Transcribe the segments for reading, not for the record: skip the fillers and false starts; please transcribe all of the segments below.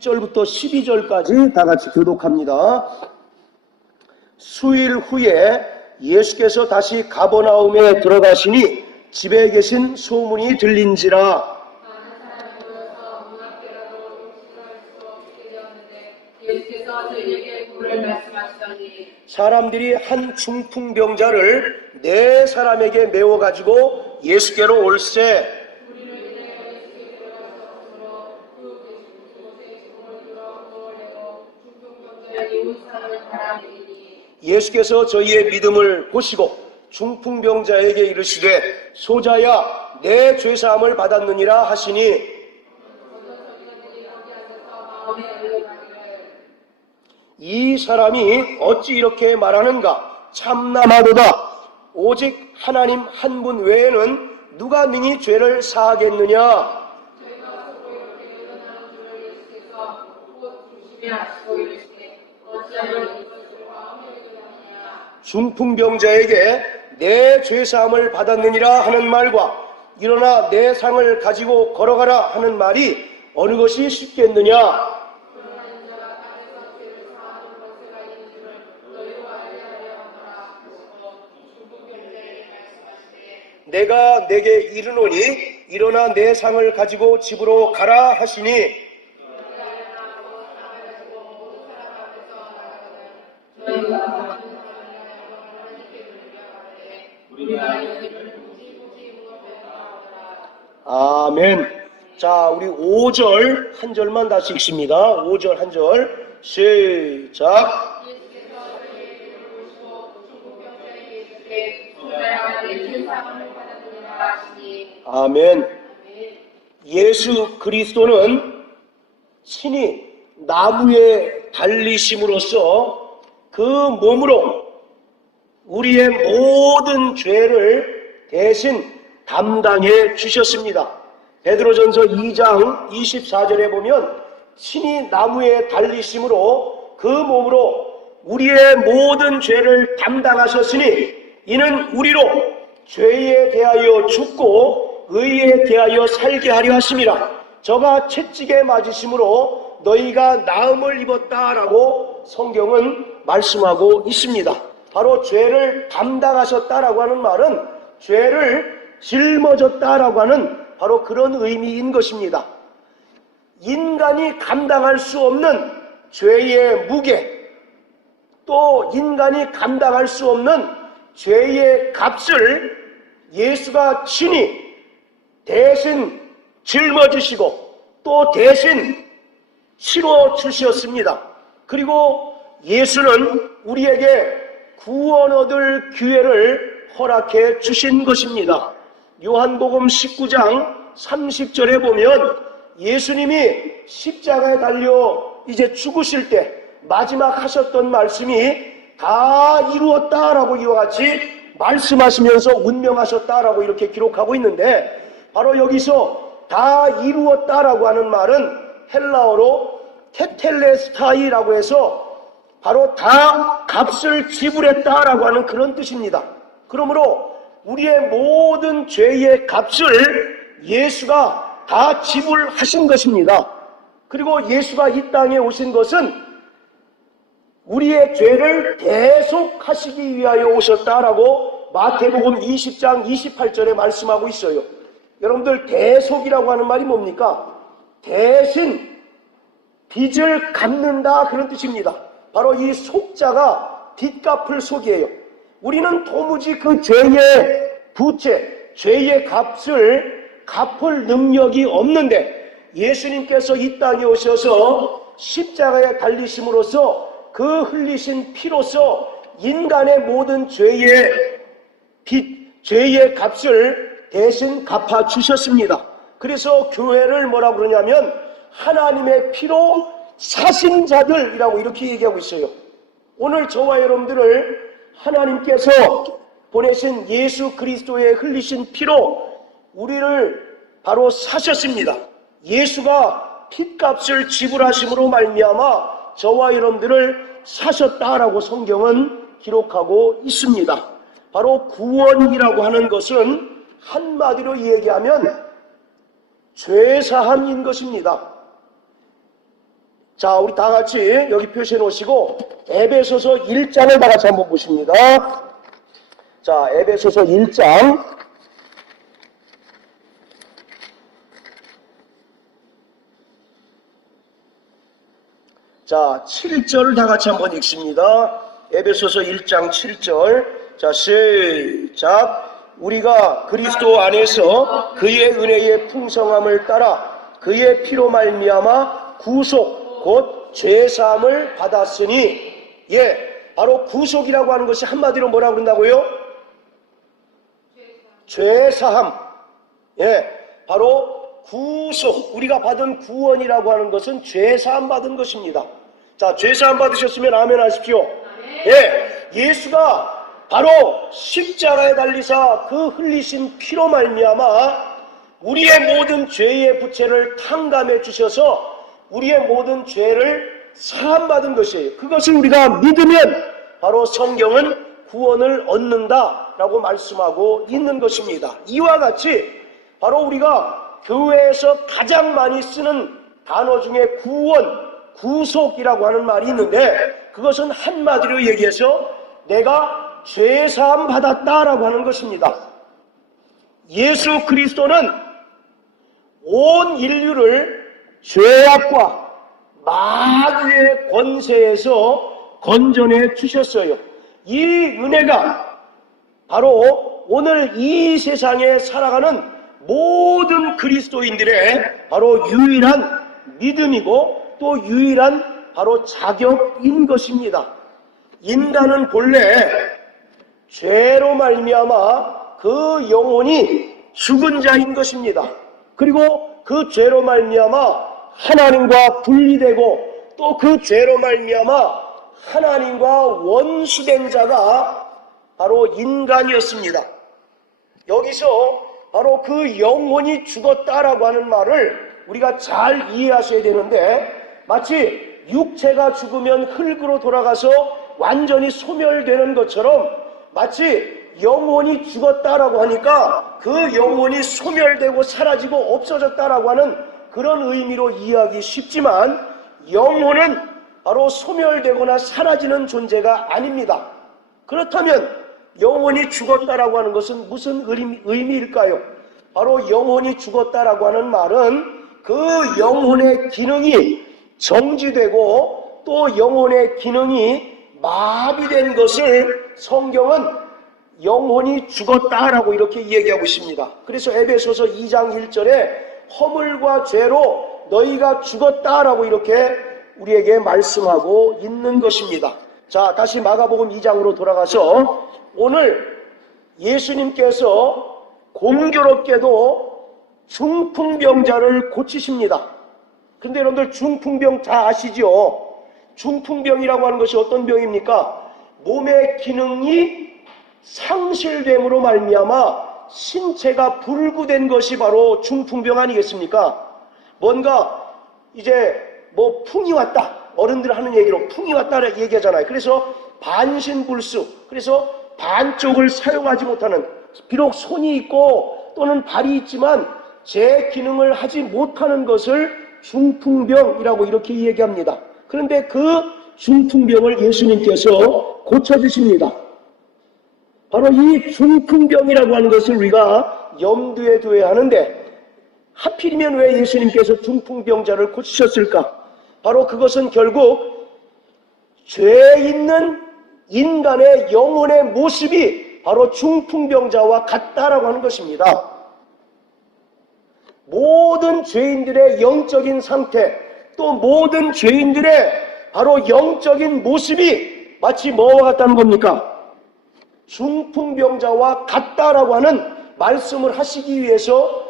1절부터 12절까지 다 같이 교독합니다. 수일 후에 예수께서 다시 가버나움에 들어가시니 집에 계신 소문이 들린지라. 사람들이 한 중풍병자를 네 사람에게 메워가지고 예수께로 올세. 예수께서 저희의 믿음을 보시고 중풍병자에게 이르시되 소자야 내 죄사함을 받았느니라 하시니, 이 사람이 어찌 이렇게 말하는가? 참나마도다. 오직 하나님 한 분 외에는 누가 능히 죄를 사하겠느냐? 중풍병자에게 내 죄사함을 받았느니라 하는 말과 일어나 내 상을 가지고 걸어가라 하는 말이 어느 것이 쉽겠느냐? 내가 내게 이르노니 일어나 내 상을 가지고 집으로 가라 하시니, 아멘. 자, 우리 5절 한 절만 다시 읽습니다. 5절 한 절 시작. 아멘. 예수 그리스도는 친히 나무에 달리심으로써 그 몸으로 우리의 모든 죄를 대신 담당해 주셨습니다. 베드로전서 2장 24절에 보면 친히 나무에 달리심으로 그 몸으로 우리의 모든 죄를 담당하셨으니 이는 우리로 죄에 대하여 죽고 의에 대하여 살게 하려 하심이라. 저가 채찍에 맞으심으로 너희가 나음을 입었다라고 성경은 말씀하고 있습니다. 바로 죄를 담당하셨다라고 하는 말은 죄를 짊어졌다라고 하는 바로 그런 의미인 것입니다. 인간이 감당할 수 없는 죄의 무게, 또 인간이 감당할 수 없는 죄의 값을 예수가 친히 대신 짊어지시고 또 대신 치러 주셨습니다. 그리고 예수는 우리에게 구원 얻을 기회를 허락해 주신 것입니다. 요한복음 19장 30절에 보면 예수님이 십자가에 달려 이제 죽으실 때 마지막 하셨던 말씀이 다 이루었다라고 이와 같이 말씀하시면서 운명하셨다라고 이렇게 기록하고 있는데, 바로 여기서 다 이루었다라고 하는 말은 헬라어로 테텔레스타이라고 해서 바로 다 값을 지불했다라고 하는 그런 뜻입니다. 그러므로 우리의 모든 죄의 값을 예수가 다 지불하신 것입니다. 그리고 예수가 이 땅에 오신 것은 우리의 죄를 대속하시기 위하여 오셨다라고 마태복음 20장 28절에 말씀하고 있어요. 여러분들, 대속이라고 하는 말이 뭡니까? 대신 빚을 갚는다, 그런 뜻입니다. 바로 이 속자가 빚 갚을 속이에요. 우리는 도무지 그 죄의 부채, 죄의 값을 갚을 능력이 없는데 예수님께서 이 땅에 오셔서 십자가에 달리심으로써 그 흘리신 피로써 인간의 모든 죄의 빚, 죄의 값을 대신 갚아주셨습니다. 그래서 교회를 뭐라고 그러냐면 하나님의 피로 사신 자들이라고 이렇게 얘기하고 있어요. 오늘 저와 여러분들을 하나님께서 보내신 예수 그리스도의 흘리신 피로 우리를 바로 사셨습니다. 예수가 핏값을 지불하심으로 말미암아 저와 여러분들을 사셨다라고 성경은 기록하고 있습니다. 바로 구원이라고 하는 것은 한마디로 얘기하면 죄사함인 것입니다. 자, 우리 다 같이 여기 표시해 놓으시고 에베소서 1장을 다 같이 한번 보십니다. 자, 에베소서 1장. 자, 7절을 다 같이 한번 읽습니다. 에베소서 1장 7절. 자, 시작. 우리가 그리스도 안에서 그의 은혜의 풍성함을 따라 그의 피로 말미암아 구속 곧 죄사함을 받았으니, 예, 바로 구속이라고 하는 것이 한마디로 뭐라고 그런다고요? 죄사함. 예, 바로 구속, 우리가 받은 구원이라고 하는 것은 죄사함 받은 것입니다. 자, 죄사함 받으셨으면 아멘 하십시오. 예, 예수가 바로 십자가에 달리사 그 흘리신 피로 말미암아 우리의 모든 죄의 부채를 탕감해 주셔서 우리의 모든 죄를 사함받은 것이에요. 그것을 우리가 믿으면 바로 성경은 구원을 얻는다라고 말씀하고 있는 것입니다. 이와 같이 바로 우리가 교회에서 가장 많이 쓰는 단어 중에 구원, 구속이라고 하는 말이 있는데, 그것은 한마디로 얘기해서 내가 죄사함 받았다라고 하는 것입니다. 예수 그리스도는 온 인류를 죄악과 마귀의 권세에서 건져내 주셨어요. 이 은혜가 바로 오늘 이 세상에 살아가는 모든 그리스도인들의 바로 유일한 믿음이고 또 유일한 바로 자격인 것입니다. 인간은 본래 죄로 말미암아 그 영혼이 죽은 자인 것입니다. 그리고 그 죄로 말미암아 하나님과 분리되고 또 그 죄로 말미암아 하나님과 원수된 자가 바로 인간이었습니다. 여기서 바로 그 영혼이 죽었다라고 하는 말을 우리가 잘 이해하셔야 되는데, 마치 육체가 죽으면 흙으로 돌아가서 완전히 소멸되는 것처럼 마치 영혼이 죽었다라고 하니까 그 영혼이 소멸되고 사라지고 없어졌다라고 하는 그런 의미로 이해하기 쉽지만, 영혼은 바로 소멸되거나 사라지는 존재가 아닙니다. 그렇다면 영혼이 죽었다라고 하는 것은 무슨 의미일까요? 바로 영혼이 죽었다라고 하는 말은 그 영혼의 기능이 정지되고 또 영혼의 기능이 마비된 것을 성경은 영혼이 죽었다라고 이렇게 얘기하고 있습니다. 그래서 에베소서 2장 1절에 허물과 죄로 너희가 죽었다라고 이렇게 우리에게 말씀하고 있는 것입니다. 자, 다시 마가복음 2장으로 돌아가서 오늘 예수님께서 공교롭게도 중풍병자를 고치십니다. 근데 여러분들 중풍병 다 아시죠? 중풍병이라고 하는 것이 어떤 병입니까? 몸의 기능이 상실됨으로 말미암아 신체가 불구된 것이 바로 중풍병 아니겠습니까? 뭔가 이제 뭐 풍이 왔다, 어른들 하는 얘기로 풍이 왔다를 얘기하잖아요. 그래서 반신불수, 그래서 반쪽을 사용하지 못하는, 비록 손이 있고 또는 발이 있지만 제 기능을 하지 못하는 것을 중풍병이라고 이렇게 얘기합니다. 그런데 그 중풍병을 예수님께서 고쳐주십니다. 바로 이 중풍병이라고 하는 것을 우리가 염두에 두어야 하는데, 하필이면 왜 예수님께서 중풍병자를 고치셨을까? 바로 그것은 결국 죄 있는 인간의 영혼의 모습이 바로 중풍병자와 같다라고 하는 것입니다. 모든 죄인들의 영적인 상태, 또 모든 죄인들의 바로 영적인 모습이 마치 뭐와 같다는 겁니까? 중풍병자와 같다라고 하는 말씀을 하시기 위해서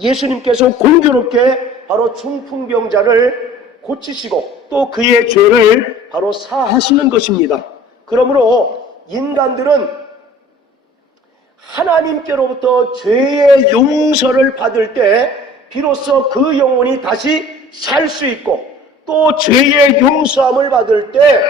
예수님께서 공교롭게 바로 중풍병자를 고치시고 또 그의 죄를 바로 사하시는 것입니다. 그러므로 인간들은 하나님께로부터 죄의 용서를 받을 때 비로소 그 영혼이 다시 살 수 있고, 또 죄의 용서함을 받을 때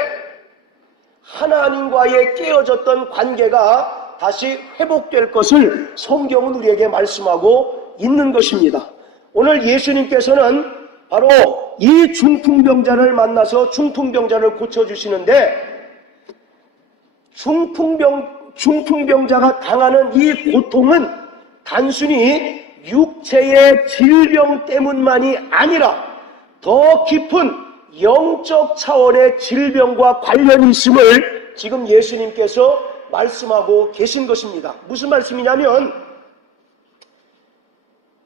하나님과의 깨어졌던 관계가 다시 회복될 것을 성경은 우리에게 말씀하고 있는 것입니다. 오늘 예수님께서는 바로 이 중풍병자를 만나서 중풍병자를 고쳐주시는데, 중풍병자가 당하는 이 고통은 단순히 육체의 질병 때문만이 아니라 더 깊은 영적 차원의 질병과 관련이 있음을 지금 예수님께서 말씀하고 계신 것입니다. 무슨 말씀이냐면,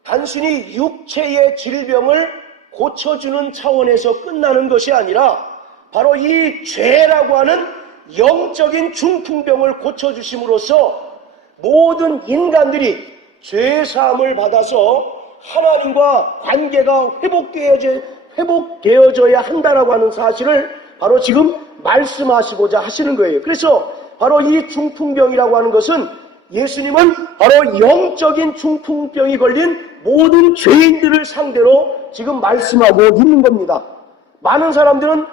단순히 육체의 질병을 고쳐주는 차원에서 끝나는 것이 아니라 바로 이 죄라고 하는 영적인 중풍병을 고쳐주심으로써 모든 인간들이 죄사함을 받아서 하나님과 관계가 회복되어져야 한다라고 하는 사실을 바로 지금 말씀하시고자 하시는 거예요. 그래서 바로 이 중풍병이라고 하는 것은 예수님은 바로 영적인 중풍병이 걸린 모든 죄인들을 상대로 지금 말씀하고 있는 겁니다. 많은 사람들은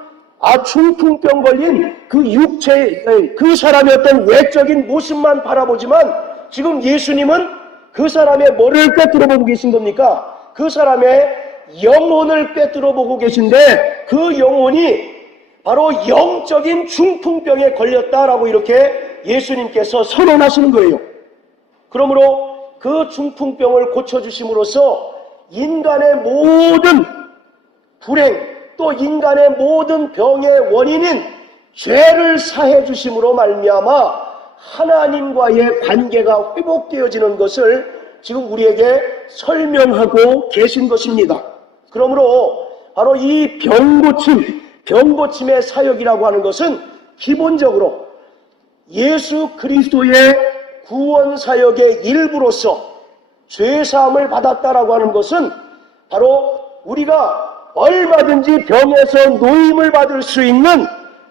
중풍병 걸린 그 사람의 어떤 외적인 모습만 바라보지만, 지금 예수님은 그 사람의 뭐를 꿰뚫어 보고 계신 겁니까? 그 사람의 영혼을 꿰뚫어 보고 계신데, 그 영혼이 바로 영적인 중풍병에 걸렸다라고 이렇게 예수님께서 선언하시는 거예요. 그러므로 그 중풍병을 고쳐주심으로써 인간의 모든 불행, 또 인간의 모든 병의 원인인 죄를 사해 주심으로 말미암아 하나님과의 관계가 회복되어지는 것을 지금 우리에게 설명하고 계신 것입니다. 그러므로 바로 이 병고침의 사역이라고 하는 것은 기본적으로 예수 그리스도의 구원 사역의 일부로서 죄사함을 받았다라고 하는 것은 바로 우리가 얼마든지 병에서 노임을 받을 수 있는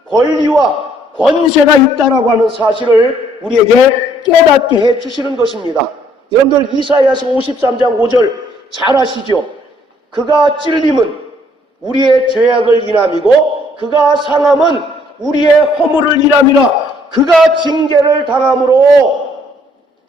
권리와 권세가 있다라고 하는 사실을 우리에게 깨닫게 해 주시는 것입니다. 여러분들 이사야서 53장 5절 잘 아시죠? 그가 찔림은 우리의 죄악을 인함이고 그가 상함은 우리의 허물을 인함이라. 그가 징계를 당함으로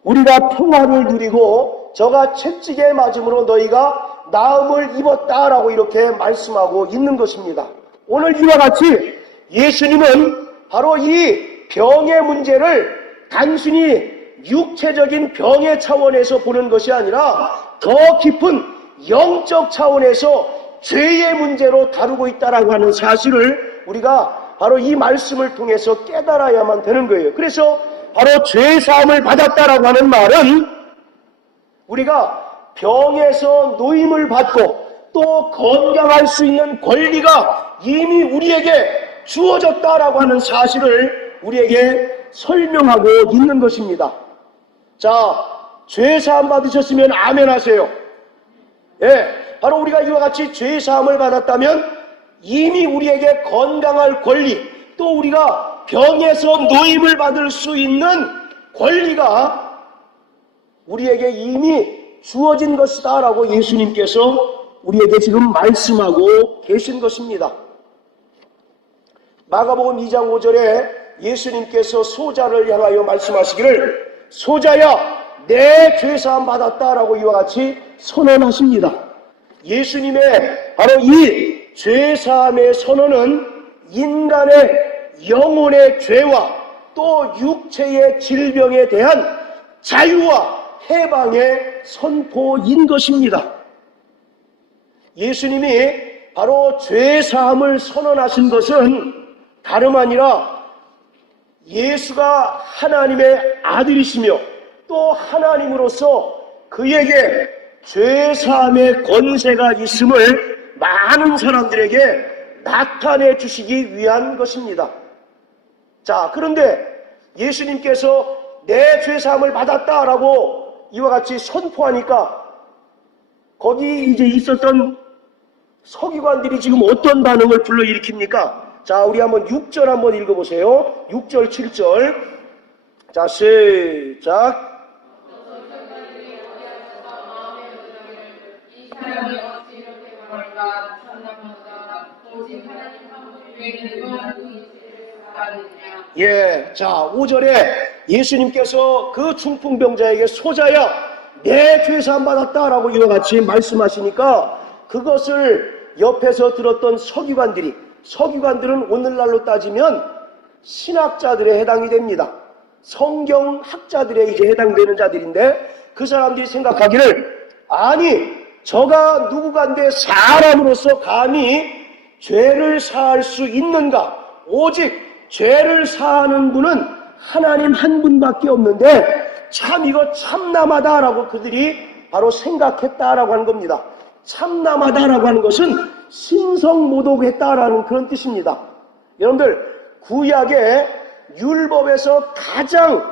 우리가 평화를 누리고 저가 채찍에 맞음으로 너희가 나음을 입었다라고 이렇게 말씀하고 있는 것입니다. 오늘 이와 같이 예수님은 바로 이 병의 문제를 단순히 육체적인 병의 차원에서 보는 것이 아니라 더 깊은 영적 차원에서 죄의 문제로 다루고 있다라고 하는 사실을 우리가 바로 이 말씀을 통해서 깨달아야만 되는 거예요. 그래서 바로 죄사함을 받았다라고 하는 말은 우리가 병에서 노임을 받고 또 건강할 수 있는 권리가 이미 우리에게 주어졌다라고 하는 사실을 우리에게 설명하고 있는 것입니다. 자, 죄사함 받으셨으면 아멘 하세요. 예, 바로 우리가 이와 같이 죄사함을 받았다면 이미 우리에게 건강할 권리, 또 우리가 병에서 노임을 받을 수 있는 권리가 우리에게 이미 주어진 것이다 라고 예수님께서 우리에게 지금 말씀하고 계신 것입니다. 마가복음 2장 5절에 예수님께서 소자를 향하여 말씀하시기를 소자야 내 죄사함 받았다라고 이와 같이 선언하십니다. 예수님의 바로 이 죄사함의 선언은 인간의 영혼의 죄와 또 육체의 질병에 대한 자유와 해방의 선포인 것입니다. 예수님이 바로 죄사함을 선언하신 것은 다름 아니라 예수가 하나님의 아들이시며 또 하나님으로서 그에게 죄사함의 권세가 있음을 많은 사람들에게 나타내 주시기 위한 것입니다. 자, 그런데 예수님께서 내 죄사함을 받았다라고 이와 같이 선포하니까 거기 이제 있었던 서기관들이 지금 어떤 반응을 불러일으킵니까? 자, 우리 한번 6절 한번 읽어보세요. 6절, 7절. 자, 시작. 예, 자, 5절에 예수님께서 그 중풍병자에게 소자야 내 죄사함 받았다라고 이와 같이 말씀하시니까 그것을 옆에서 들었던 서기관들은 오늘날로 따지면 신학자들에 해당이 됩니다. 성경학자들에 이제 해당되는 자들인데, 그 사람들이 생각하기를, 아니 저가 누구간데 사람으로서 감히 죄를 사할 수 있는가? 오직 죄를 사하는 분은 하나님 한 분밖에 없는데 참 이거 참남하다라고 그들이 바로 생각했다라고 하는 겁니다. 참남하다라고 하는 것은 신성모독했다라는 그런 뜻입니다. 여러분들, 구약의 율법에서 가장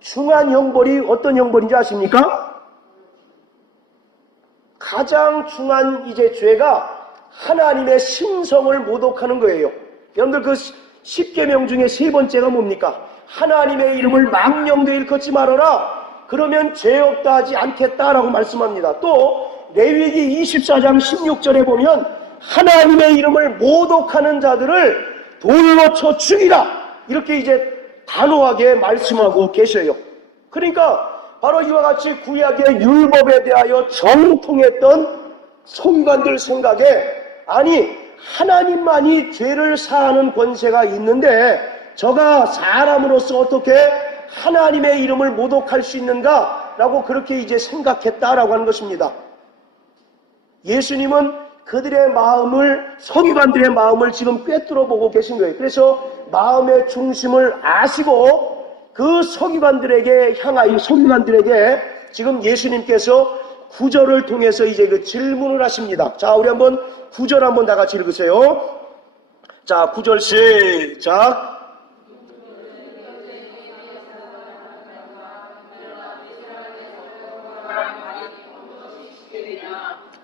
중한 형벌이 어떤 형벌인지 아십니까? 가장 중한 이제 죄가 하나님의 신성을 모독하는 거예요. 여러분들, 그 10계명 중에 세 번째가 뭡니까? 하나님의 이름을 망령되이 일컫지 말아라. 그러면 죄 없다 하지 않겠다라고 말씀합니다. 또 레위기 24장 16절에 보면 하나님의 이름을 모독하는 자들을 돌로 쳐 죽이라, 이렇게 이제 단호하게 말씀하고 계셔요. 그러니까 바로 이와 같이 구약의 율법에 대하여 정통했던 서기관들 생각에, 아니 하나님만이 죄를 사하는 권세가 있는데 저가 사람으로서 어떻게 하나님의 이름을 모독할 수 있는가 라고 그렇게 이제 생각했다라고 하는 것입니다. 예수님은 그들의 마음을, 서기관들의 마음을 지금 꿰뚫어 보고 계신 거예요. 그래서 마음의 중심을 아시고 그 서기관들에게 향하여, 서기관들에게 지금 예수님께서 구절을 통해서 이제 그 질문을 하십니다. 자, 우리 한번 구절 한번 다 같이 읽으세요. 자, 구절 시작.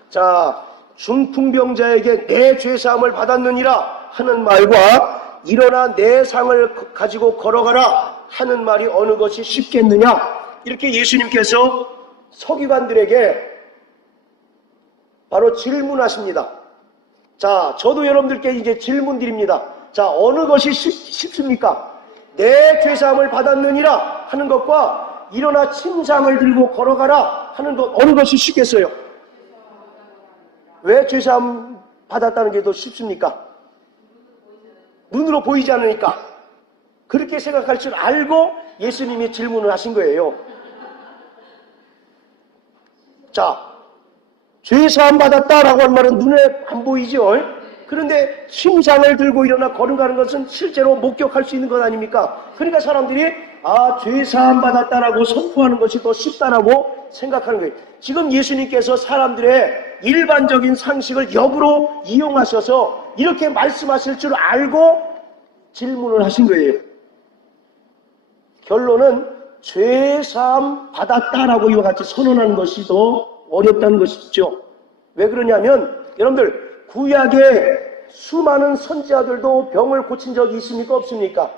자, 중풍병자에게 내 죄사함을 받았느니라 하는 말과 일어나 내 상을 가지고 걸어가라 하는 말이 어느 것이 쉽겠느냐, 이렇게 예수님께서 서기관들에게 바로 질문하십니다. 자, 저도 여러분들께 이제 질문 드립니다. 자, 어느 것이 쉽습니까? 내 죄사함을 받았느니라 하는 것과 일어나 침상을 들고 걸어가라 하는 것, 어느 것이 쉽겠어요? 왜 죄사함 받았다는 게 더 쉽습니까? 눈으로 보이지 않으니까. 그렇게 생각할 줄 알고 예수님이 질문을 하신 거예요. 자, 죄사함 받았다라고 한 말은 눈에 안 보이죠? 그런데 침상을 들고 일어나 걸어가는 것은 실제로 목격할 수 있는 것 아닙니까? 그러니까 사람들이 죄사함 받았다라고 선포하는 것이 더 쉽다라고 생각하는 거예요. 지금 예수님께서 사람들의 일반적인 상식을 역으로 이용하셔서 이렇게 말씀하실 줄 알고 질문을 하신 거예요. 결론은 죄사함 받았다라고 이와 같이 선언하는 것이 더 어렵다는 것이죠. 왜 그러냐면 여러분들, 구약의 수많은 선지자들도 병을 고친 적이 있습니까? 없습니까?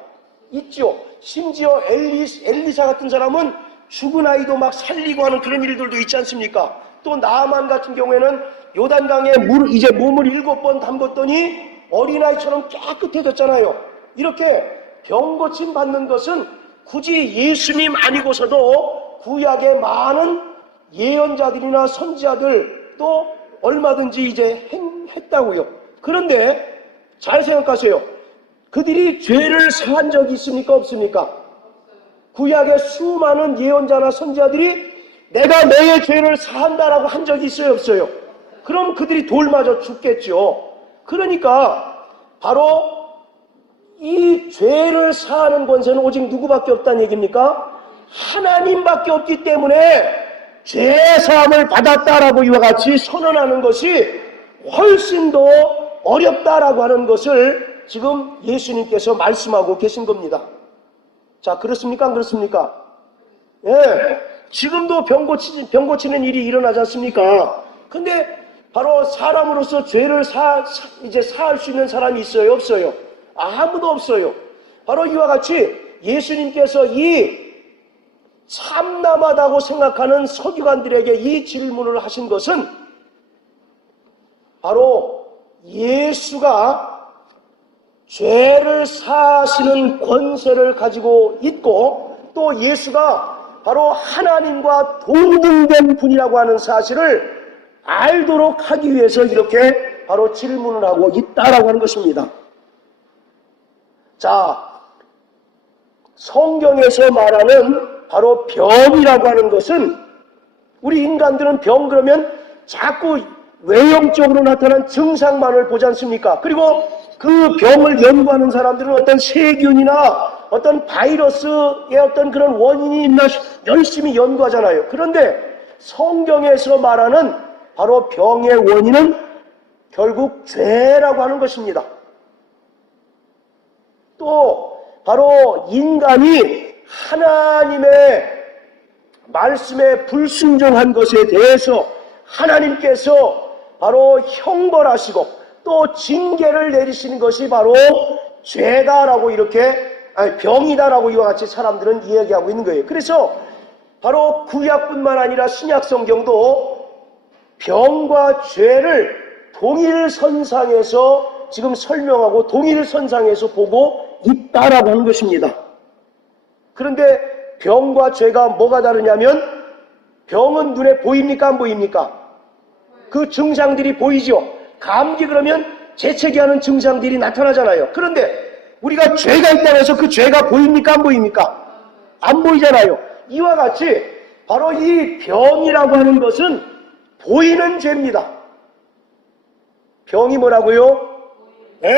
있죠. 심지어 엘리사 같은 사람은 죽은 아이도 막 살리고 하는 그런 일들도 있지 않습니까? 또 나아만 같은 경우에는 요단강에 이제 몸을 7번 담궜더니 어린아이처럼 깨끗해졌잖아요. 이렇게 병 고침 받는 것은 굳이 예수님 아니고서도 구약의 많은 예언자들이나 선지자들도 얼마든지 이제 했다고요. 그런데 잘 생각하세요. 그들이 죄를 사한 적이 있습니까? 없습니까? 구약의 수많은 예언자나 선지자들이 내가 너의 죄를 사한다라고 한 적이 있어요? 없어요? 그럼 그들이 돌 맞아 죽겠죠. 그러니까 바로 이 죄를 사하는 권세는 오직 누구밖에 없다는 얘기입니까? 하나님밖에 없기 때문에 죄사함을 받았다라고 이와 같이 선언하는 것이 훨씬 더 어렵다라고 하는 것을 지금 예수님께서 말씀하고 계신 겁니다. 자, 그렇습니까? 안 그렇습니까? 예. 지금도 병 고치는 일이 일어나지 않습니까? 근데 바로 사람으로서 죄를 이제 사할 수 있는 사람이 있어요? 없어요? 아무도 없어요. 바로 이와 같이 예수님께서 이 참남하다고 생각하는 서기관들에게 이 질문을 하신 것은 바로 예수가 죄를 사하시는 권세를 가지고 있고 또 예수가 바로 하나님과 동등된 분이라고 하는 사실을 알도록 하기 위해서 이렇게 바로 질문을 하고 있다라고 하는 것입니다. 자, 성경에서 말하는 바로 병이라고 하는 것은 우리 인간들은 병 그러면 자꾸 외형적으로 나타난 증상만을 보지 않습니까? 그리고 그 병을 연구하는 사람들은 어떤 세균이나 어떤 바이러스의 어떤 그런 원인이 있나 열심히 연구하잖아요. 그런데 성경에서 말하는 바로 병의 원인은 결국 죄라고 하는 것입니다. 또 바로 인간이 하나님의 말씀에 불순종한 것에 대해서 하나님께서 바로 형벌하시고 또 징계를 내리시는 것이 바로 죄다라고 병이다라고 이와 같이 사람들은 이야기하고 있는 거예요. 그래서 바로 구약뿐만 아니라 신약 성경도 병과 죄를 동일선상에서 지금 설명하고 동일선상에서 보고 있다라고 하는 것입니다. 그런데 병과 죄가 뭐가 다르냐면 병은 눈에 보입니까? 안 보입니까? 그 증상들이 보이죠. 감기 그러면 재채기 하는 증상들이 나타나잖아요. 그런데 우리가 죄가 있다고 해서 그 죄가 보입니까? 안 보입니까? 안 보이잖아요. 이와 같이 바로 이 병이라고 하는 것은 보이는 죄입니다. 병이 뭐라고요? 네,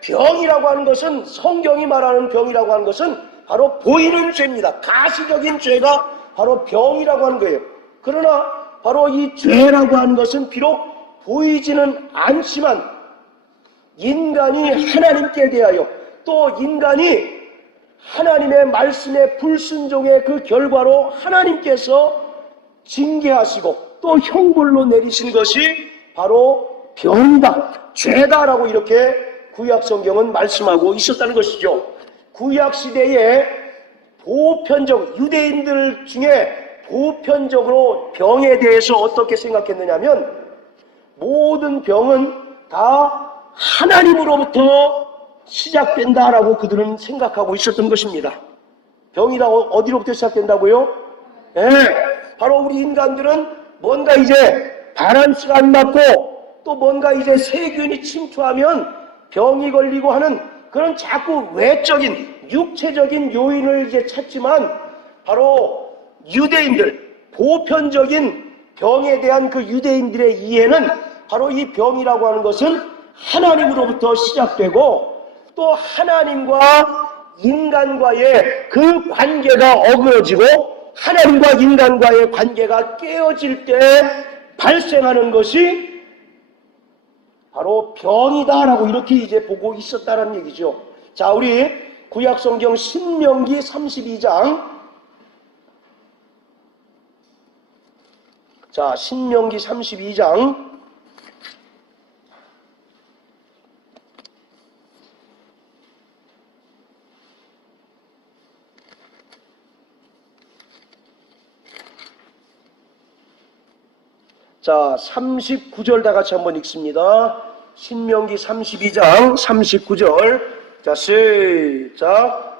병이라고 하는 것은 성경이 말하는 병이라고 하는 것은 바로 보이는 죄입니다. 가시적인 죄가 바로 병이라고 하는 거예요. 그러나 바로 이 죄라고 하는 것은 비록 보이지는 않지만 인간이 하나님께 대하여 또 인간이 하나님의 말씀에 불순종의 그 결과로 하나님께서 징계하시고 또 형벌로 내리신 것이 바로 병이다, 죄다라고 이렇게 구약성경은 말씀하고 있었다는 것이죠. 구약시대에 보편적 유대인들 중에 보편적으로 병에 대해서 어떻게 생각했느냐면 모든 병은 다 하나님으로부터 시작된다라고 그들은 생각하고 있었던 것입니다. 병이라고 어디로부터 시작된다고요? 네, 바로 우리 인간들은 뭔가 이제 바란스가 안 맞고 또 뭔가 이제 세균이 침투하면 병이 걸리고 하는 그런 자꾸 외적인 육체적인 요인을 이제 찾지만 바로 유대인들 보편적인 병에 대한 그 유대인들의 이해는 바로 이 병이라고 하는 것은 하나님으로부터 시작되고 또 하나님과 인간과의 그 관계가 어그러지고 하나님과 인간과의 관계가 깨어질 때 발생하는 것이 바로 병이다라고 이렇게 이제 보고 있었다는 얘기죠. 자, 우리 구약성경 신명기 32장. 자, 신명기 32장. 자, 39절 다 같이 한번 읽습니다. 신명기 32장 39절. 자, 시작.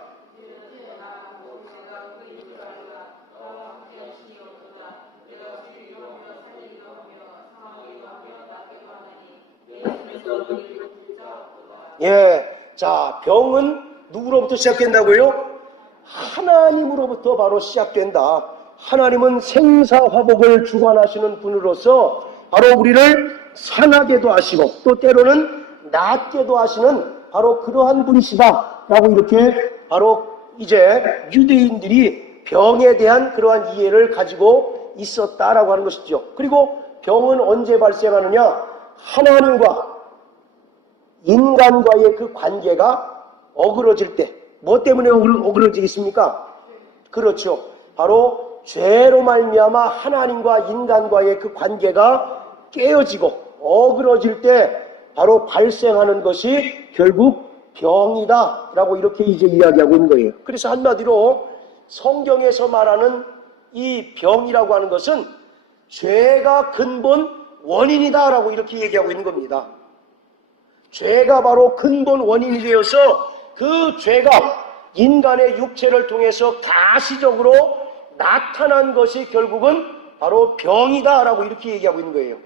예, 자, 병은 누구로부터 시작된다고요? 하나님으로부터 바로 시작된다. 하나님은 생사화복을 주관하시는 분으로서 바로 우리를 상하게도 하시고 또 때로는 낫게도 하시는 바로 그러한 분이시다라고 이렇게 바로 이제 유대인들이 병에 대한 그러한 이해를 가지고 있었다라고 하는 것이죠. 그리고 병은 언제 발생하느냐? 하나님과 인간과의 그 관계가 어그러질 때. 뭐 때문에 어그러지겠습니까? 그렇죠. 바로 죄로 말미암아 하나님과 인간과의 그 관계가 깨어지고 어그러질 때 바로 발생하는 것이 결국 병이다라고 이렇게 이제 이야기하고 있는 거예요. 그래서 한마디로 성경에서 말하는 이 병이라고 하는 것은 죄가 근본 원인이다라고 이렇게 얘기하고 있는 겁니다. 죄가 바로 근본 원인이 되어서 그 죄가 인간의 육체를 통해서 가시적으로 나타난 것이 결국은 바로 병이다라고 이렇게 얘기하고 있는 거예요.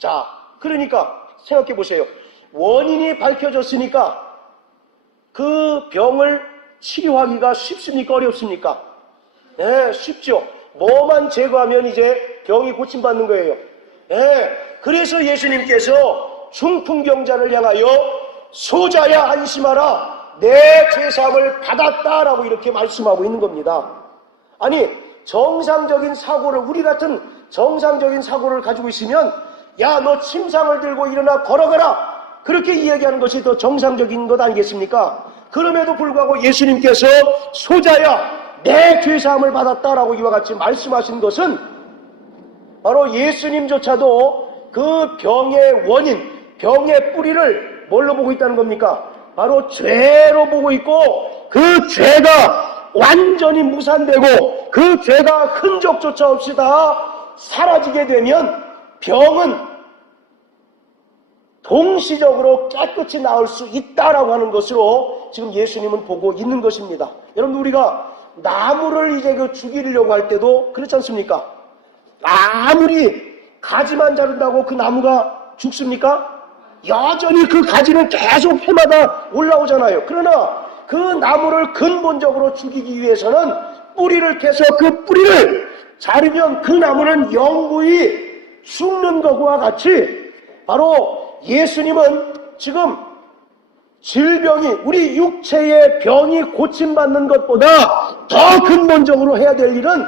자, 그러니까 생각해 보세요. 원인이 밝혀졌으니까 그 병을 치료하기가 쉽습니까? 어렵습니까? 예, 쉽죠. 뭐만 제거하면 이제 병이 고침받는 거예요. 예, 그래서 예수님께서 중풍병자를 향하여 소자야 안심하라, 내 죄사함을 받았다라고 이렇게 말씀하고 있는 겁니다. 아니, 정상적인 사고를, 우리 같은 정상적인 사고를 가지고 있으면 야, 너 침상을 들고 일어나 걸어가라, 그렇게 이야기하는 것이 더 정상적인 것 아니겠습니까? 그럼에도 불구하고 예수님께서 소자야 내 죄사함을 받았다라고 이와 같이 말씀하신 것은 바로 예수님조차도 그 병의 원인, 병의 뿌리를 뭘로 보고 있다는 겁니까? 바로 죄로 보고 있고, 그 죄가 완전히 무산되고 그 죄가 흔적조차 없이 다 사라지게 되면 병은 동시적으로 깨끗이 나을 수 있다라고 하는 것으로 지금 예수님은 보고 있는 것입니다. 여러분, 우리가 나무를 이제 죽이려고 할 때도 그렇지 않습니까? 아무리 가지만 자른다고 그 나무가 죽습니까? 여전히 그 가지는 계속 해마다 올라오잖아요. 그러나 그 나무를 근본적으로 죽이기 위해서는 뿌리를 캐서 그 뿌리를 자르면 그 나무는 영구히 죽는 것과 같이 바로 예수님은 지금 질병이, 우리 육체의 병이 고침받는 것보다 더 근본적으로 해야 될 일은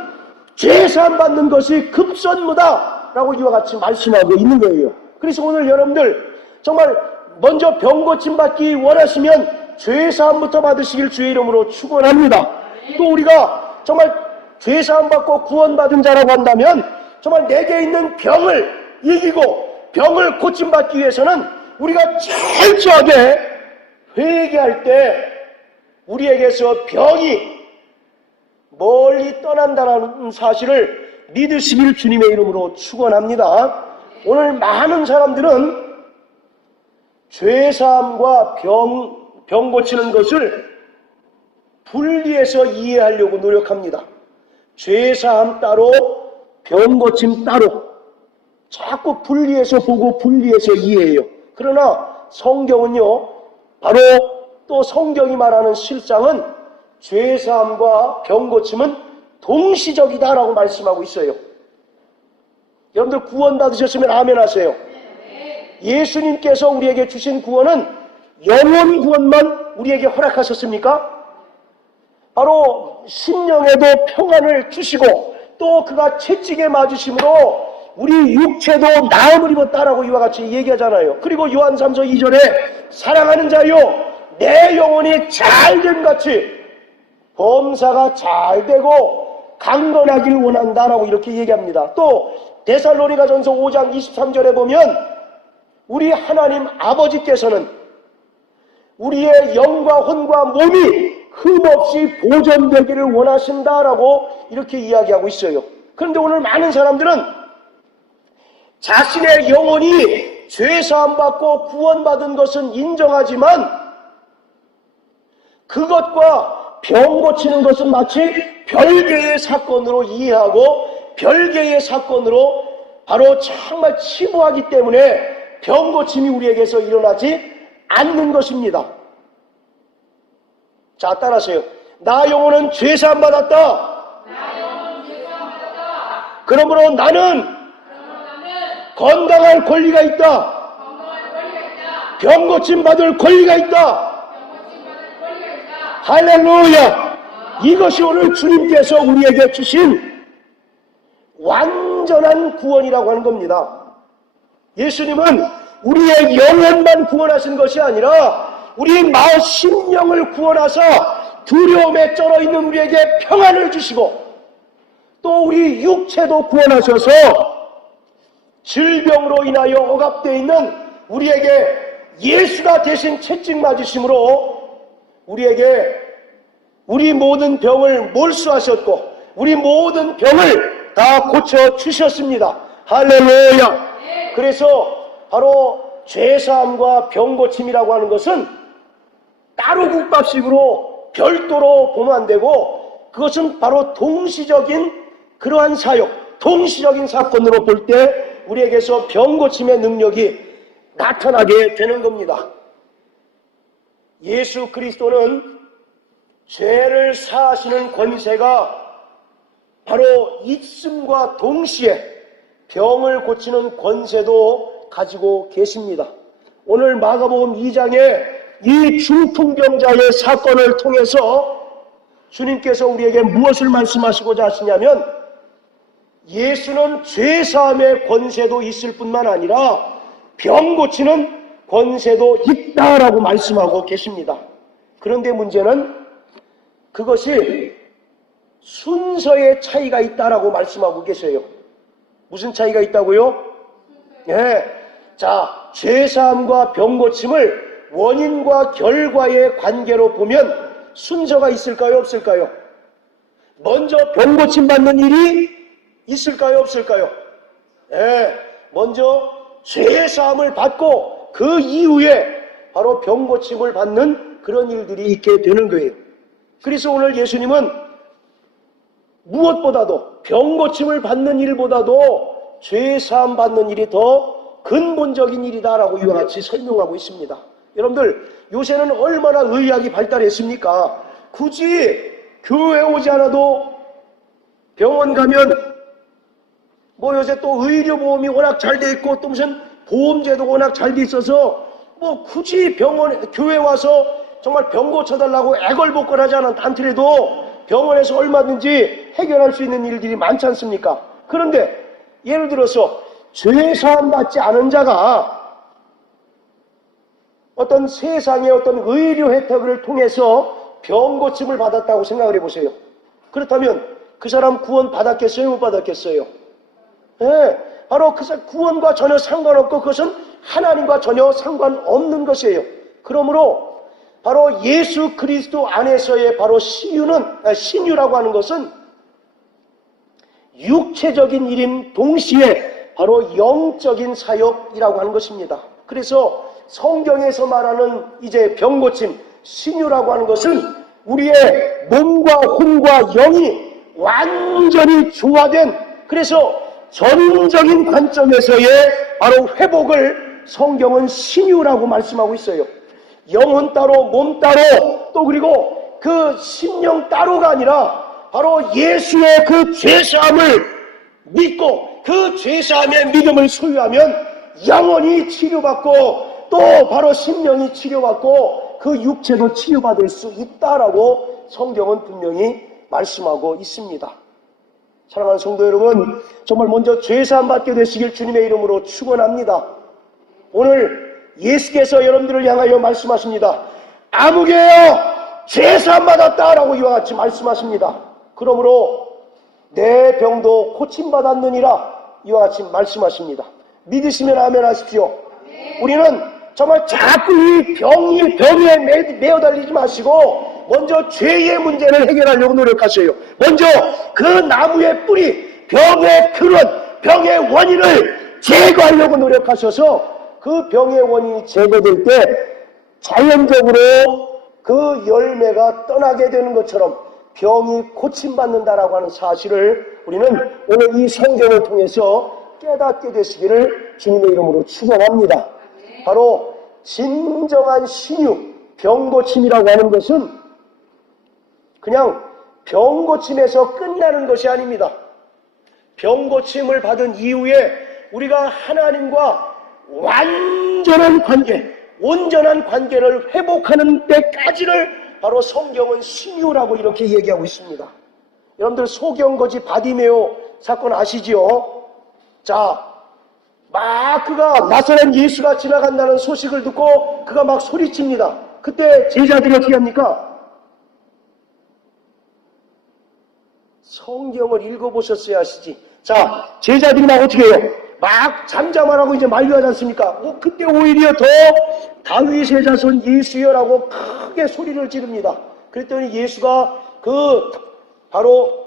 죄사함 받는 것이 급선무다라고 이와 같이 말씀하고 있는 거예요. 그래서 오늘 여러분들 정말 먼저 병 고침받기 원하시면 죄사함부터 받으시길 주의 이름으로 축원합니다. 또 우리가 정말 죄사함 받고 구원받은 자라고 한다면 정말 내게 있는 병을 이기고 병을 고침받기 위해서는 우리가 철저하게 회개할 때 우리에게서 병이 멀리 떠난다는 사실을 믿으시길 주님의 이름으로 축원합니다. 오늘 많은 사람들은 죄사함과 병 고치는 것을 분리해서 이해하려고 노력합니다. 죄사함 따로, 병 고침 따로 자꾸 분리해서 보고 분리해서 이해해요. 그러나 성경은요, 바로 또 성경이 말하는 실상은 죄사함과 병 고침은 동시적이다라고 말씀하고 있어요. 여러분들 구원 받으셨으면 아멘 하세요. 예수님께서 우리에게 주신 구원은 영원 구원만 우리에게 허락하셨습니까? 바로 심령에도 평안을 주시고 또 그가 채찍에 맞으심으로 우리 육체도 나음을 입었다라고 이와 같이 얘기하잖아요. 그리고 요한 3서 2절에 사랑하는 자요, 내 영혼이 잘됨 같이 범사가 잘되고 강건하길 원한다라고 이렇게 얘기합니다. 또 데살로니가전서 5장 23절에 보면 우리 하나님 아버지께서는 우리의 영과 혼과 몸이 흠없이 보존되기를 원하신다라고 이렇게 이야기하고 있어요. 그런데 오늘 많은 사람들은 자신의 영혼이 죄사함 받고 구원받은 것은 인정하지만 그것과 병 고치는 것은 마치 별개의 사건으로 이해하고 별개의 사건으로 바로 정말 치부하기 때문에 병 고침이 우리에게서 일어나지 않는 것입니다. 자, 따라하세요. 나 영혼은 죄사함 받았다. 그러므로 나는 건강할 권리가 있다. 병 고침 받을 권리가 있다. 할렐루야! 이것이 오늘 주님께서 우리에게 주신 완전한 구원이라고 하는 겁니다. 예수님은 우리의 영혼만 구원하신 것이 아니라 우리 마음 심령을 구원하사 두려움에 쩔어있는 우리에게 평안을 주시고 또 우리 육체도 구원하셔서 질병으로 인하여 억압되어 있는 우리에게 예수가 대신 채찍 맞으심으로 우리에게 우리 모든 병을 몰수하셨고 우리 모든 병을 다 고쳐주셨습니다. 할렐루야! 그래서 바로 죄사함과 병 고침이라고 하는 것은 따로 국밥식으로 별도로 보면 안 되고 그것은 바로 동시적인 그러한 사역, 동시적인 사건으로 볼 때 우리에게서 병 고침의 능력이 나타나게 되는 겁니다. 예수 그리스도는 죄를 사하시는 권세가 바로 있음과 동시에 병을 고치는 권세도 가지고 계십니다. 오늘 마가복음 2장에 이 중풍병자의 사건을 통해서 주님께서 우리에게 무엇을 말씀하시고자 하시냐면, 예수는 죄사함의 권세도 있을 뿐만 아니라 병 고치는 권세도 있다라고 말씀하고 계십니다. 그런데 문제는 그것이 순서의 차이가 있다라고 말씀하고 계세요. 무슨 차이가 있다고요? 예. 자, 죄사함과 병 고침을 원인과 결과의 관계로 보면 순서가 있을까요? 없을까요? 먼저 병 고침 받는 일이 있을까요? 없을까요? 예. 먼저 죄사함을 받고 그 이후에 바로 병 고침을 받는 그런 일들이 있게 되는 거예요. 그래서 오늘 예수님은 무엇보다도 병 고침을 받는 일보다도 죄사함 받는 일이 더 근본적인 일이다라고 이와 같이 설명하고 있습니다. 여러분들, 요새는 얼마나 의학이 발달했습니까? 굳이 교회 오지 않아도 병원 가면 뭐 요새 또 의료보험이 워낙 잘 돼 있고 또 무슨 보험제도가 워낙 잘 돼 있어서 뭐 굳이 교회 와서 정말 병 고쳐달라고 애걸복걸하지 않더라도 병원에서 얼마든지 해결할 수 있는 일들이 많지 않습니까? 그런데 예를 들어서 죄사함 받지 않은 자가 어떤 세상의 어떤 의료 혜택을 통해서 병 고침을 받았다고 생각을 해보세요. 그렇다면 그 사람 구원 받았겠어요? 못 받았겠어요? 네, 바로 그 구원과 전혀 상관없고 그것은 하나님과 전혀 상관없는 것이에요. 그러므로 바로 예수 그리스도 안에서의 바로 신유라고 하는 것은 육체적인 일인 동시에 바로 영적인 사역이라고 하는 것입니다. 그래서 성경에서 말하는 이제 병 고침, 신유라고 하는 것은 우리의 몸과 혼과 영이 완전히 조화된, 그래서 전적인 관점에서의 바로 회복을 성경은 신유라고 말씀하고 있어요. 영혼 따로, 몸 따로, 또 그리고 그 심령 따로가 아니라 바로 예수의 그 죄사함을 믿고 그 죄사함의 믿음을 소유하면 영혼이 치료받고 또 바로 심령이 치료받고 그 육체도 치유받을 수 있다라고 성경은 분명히 말씀하고 있습니다. 사랑하는 성도 여러분, 정말 먼저 죄사함 받게 되시길 주님의 이름으로 축원합니다. 오늘 예수께서 여러분들을 향하여 말씀하십니다. 아무개여 죄사함 받았다라고 이와 같이 말씀하십니다. 그러므로 내 병도 고침받았느니라 이와 같이 말씀하십니다. 믿으시면 아멘 하십시오. 우리는 정말 자꾸 이 병에 매어 달리지 마시고 먼저 죄의 문제를 해결하려고 노력하세요. 먼저 그 나무의 뿌리, 병의 근원, 병의 원인을 제거하려고 노력하셔서 그 병의 원인이 제거될 때 자연적으로 그 열매가 떠나게 되는 것처럼 병이 고침받는다라고 하는 사실을 우리는 오늘 이 성경을 통해서 깨닫게 되시기를 주님의 이름으로 축원합니다. 바로 진정한 신유, 병고침이라고 하는 것은 그냥 병고침에서 끝나는 것이 아닙니다. 병고침을 받은 이후에 우리가 하나님과 완전한 관계, 온전한 관계를 회복하는 때까지를 바로 성경은 신유라고 이렇게 얘기하고 있습니다. 여러분들 소경거지 바디메오 사건 아시지요? 자, 막 그가 나사렛 예수가 지나간다는 소식을 듣고 그가 막 소리칩니다. 그때 제자들이 어떻게 합니까? 성경을 읽어보셨어야 하시지. 자, 제자들이 막 어떻게 해요? 막 잠잠하라고 이제 만류하지 않습니까? 그때 오히려 더 다윗의 자손 예수여라고 크게 소리를 지릅니다. 그랬더니 예수가 그 바로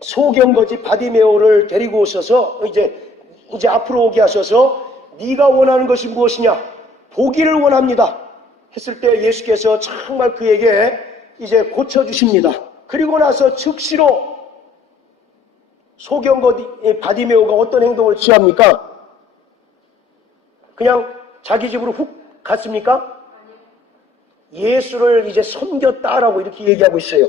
소경거지 바디메오를 데리고 오셔서 이제 앞으로 오게 하셔서 네가 원하는 것이 무엇이냐? 보기를 원합니다. 했을 때 예수께서 정말 그에게 이제 고쳐주십니다. 그리고 나서 즉시로 소경거지 바디메오가 어떤 행동을 취합니까? 그냥 자기 집으로 훅 갔습니까? 예수를 이제 섬겼다라고 이렇게 얘기하고 있어요.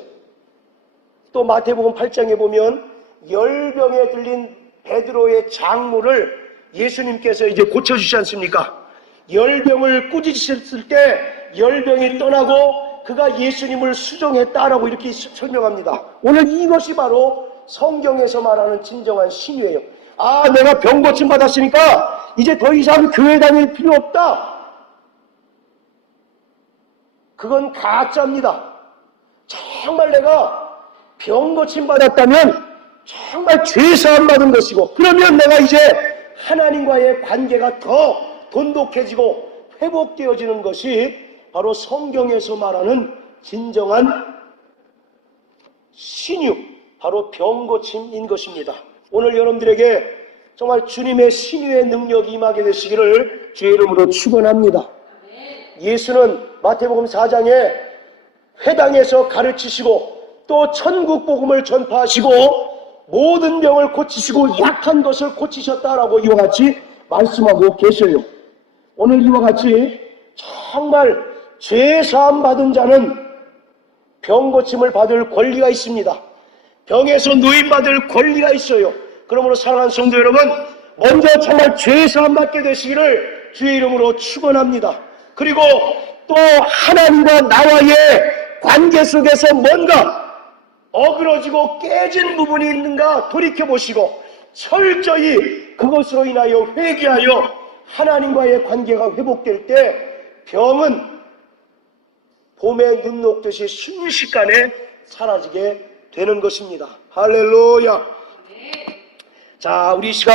또 마태복음 8장에 보면 열병에 들린 베드로의 장모를 예수님께서 이제 고쳐주시지 않습니까? 열병을 꾸짖으셨을 때 열병이 떠나고 그가 예수님을 수종했다라고 이렇게 설명합니다. 오늘 이것이 바로 성경에서 말하는 진정한 신유예요. 아, 내가 병 고침 받았으니까 이제 더 이상 교회 다닐 필요 없다. 그건 가짜입니다. 정말 내가 병 고침 받았다면 정말 죄사함 받은 것이고, 그러면 내가 이제 하나님과의 관계가 더 돈독해지고 회복되어지는 것이 바로 성경에서 말하는 진정한 신유, 바로 병 고침인 것입니다. 오늘 여러분들에게 정말 주님의 신유의 능력이 임하게 되시기를 주의 이름으로 축원합니다. 예수는 마태복음 4장에 회당에서 가르치시고 또 천국 복음을 전파하시고 모든 병을 고치시고 약한 것을 고치셨다라고 이와 같이 말씀하고 계셔요. 오늘 이와 같이 정말 죄사함 받은 자는 병 고침을 받을 권리가 있습니다. 병에서 누임받을 권리가 있어요. 그러므로 사랑하는 성도 여러분, 먼저 정말 죄사함 받게 되시기를 주의 이름으로 축원합니다. 그리고 또 하나님과 나와의 관계 속에서 뭔가 어그러지고 깨진 부분이 있는가 돌이켜보시고 철저히 그것으로 인하여 회개하여 하나님과의 관계가 회복될 때 병은 봄에 눈 녹듯이 순식간에 사라지게 되는 것입니다. 할렐루야. 자, 우리 시간